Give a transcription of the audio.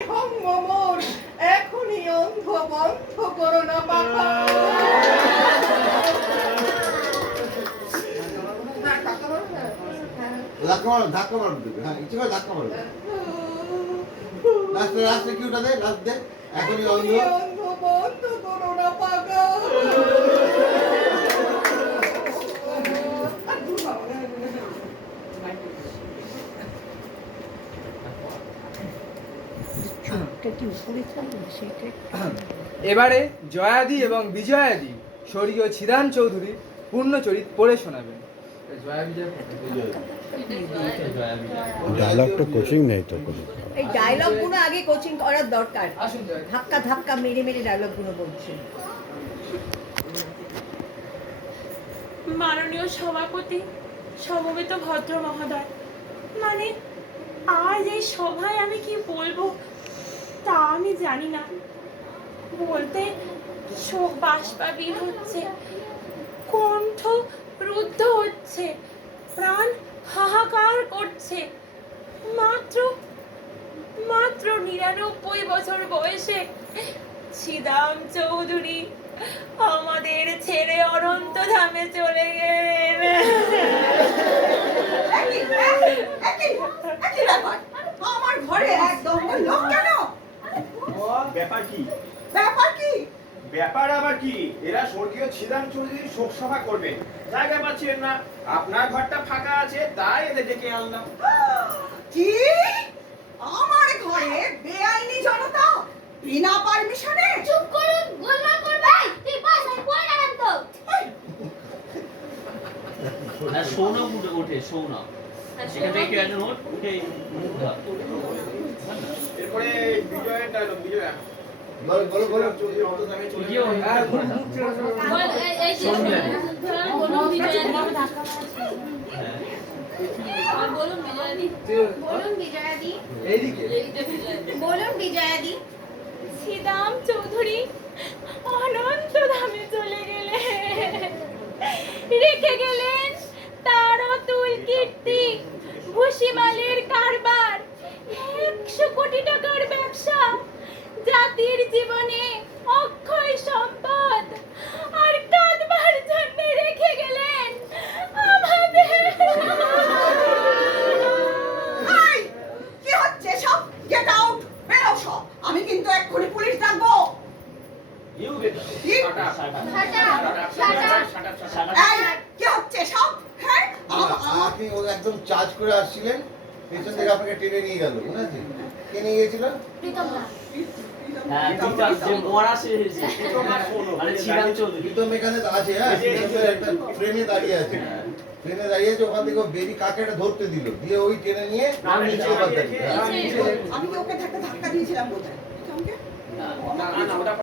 মোর এখনই অন্ধ বন্ধ করো না বাবা। ধাক্কা মারো দেবে, হ্যাঁ ইচ্ছে করে ধাক্কা মারো। লাস্টে কি ওটা দে, লাস্ট দে। এখনই অন্ধ বন্ধ করো না বাবা। এবারে জয়াদি এবং বিজয়াদি স্বর্গীয় ছিদান চৌধুরী পূর্ণচরিত পড়ে শোনাবেন। ডায়লগটা কোচিং নেই তো কোনো। এই ডায়লগগুলো আগে কোচিং করার দরকার। ধাক্কা ধাক্কা মেরে মেরে ডায়লগগুলো বলছে। মাননীয় সভাপতি, সমবেত ভদ্র মহোদয়, মানে আজ এই সভায় আমি কি বলবো তা আমি জানি না। বলতে শোক বাষ্পাবিল হচ্ছে, কণ্ঠ রুদ্ধ হচ্ছে, প্রাণ হাহাকার করছে। মাত্র ৯৯ বছর বয়সে ছিদাম চৌধুরী আমাদের ছেড়ে অনন্ত ধামে চলে গেলেন। আমার ঘরে একদম লোক কেন? ব্যাপার কি? ব্যাপার কি? ব্যাপার আবার কি? এরা স্বর্গীয় ছিদাম চৌধুরী শোক সভা করবে, জায়গা পাচ্ছেন না, আপনার ঘরটা ফাঁকা আছে তাই এদের ডেকে আনলাম। কি? আমার ঘরে বেআইনি জনতা বিনা পারমিশনে? চুপ করুন, গোলমাল করবে। তুই বস, আমি পড়ে গেলাম তো। শোনা ওঠে, শোনা সেখান থেকে কেউ একজন উঠে মুখ ধর। এরপরে বিজয়ের ডায়লগ। বিজয়া বলো চৌধুরী অন্তর্ধামে চলে গিয়ে গেলেন। বল, এই বলুন বিজয়াদি। বলুন বিজয়াদি। বলুন বিজয়াদি। বলুন বিজয়াদি। ছিদাম চৌধুরী অনন্ত ধামে চলে গেলেন, রেখে গেলেন তার অতুল কীর্তি, ভুসিমালের কারবার, ১০০ কোটি টাকার ব্যবসা, জাতির জীবনে অক্ষয় সম্পদ, আর কাঁদবার জন্য রেখে গেলেন আমাদের। এই, কি হচ্ছে সব? গেট আউট, বেরো সব। আমি কিন্তু এক্ষুনি পুলিশ ডাকবো। ইউ বেটা কি? Shut up. এই, কি হচ্ছে সব? হ্যাঁ, আপনি ও একদম চার্জ করে আসছিলেন, পেছন থেকে আপনাকে টেনে নিয়ে গেল, মনে আছে? কে নিয়ে গেছিল? প্রীতম দা। হ্যাঁ, ঠিক আছে, যে মরা সেরেছে মানে ছিদাম চৌধুরী। প্রীতম এখানে আছে, হ্যাঁ একটা ট্রেনে দাঁড়িয়ে আছে, ট্রেনে দাঁড়িয়ে আছে, ওখান থেকে বেরি কাকে একটা ধরতে দিল, দিয়ে ওই টেনে নিয়ে আমি নিচে বাদ দিল। আমি কি ওকে ধাক্কা দিয়েছিলাম বোধহয়? না না ওটা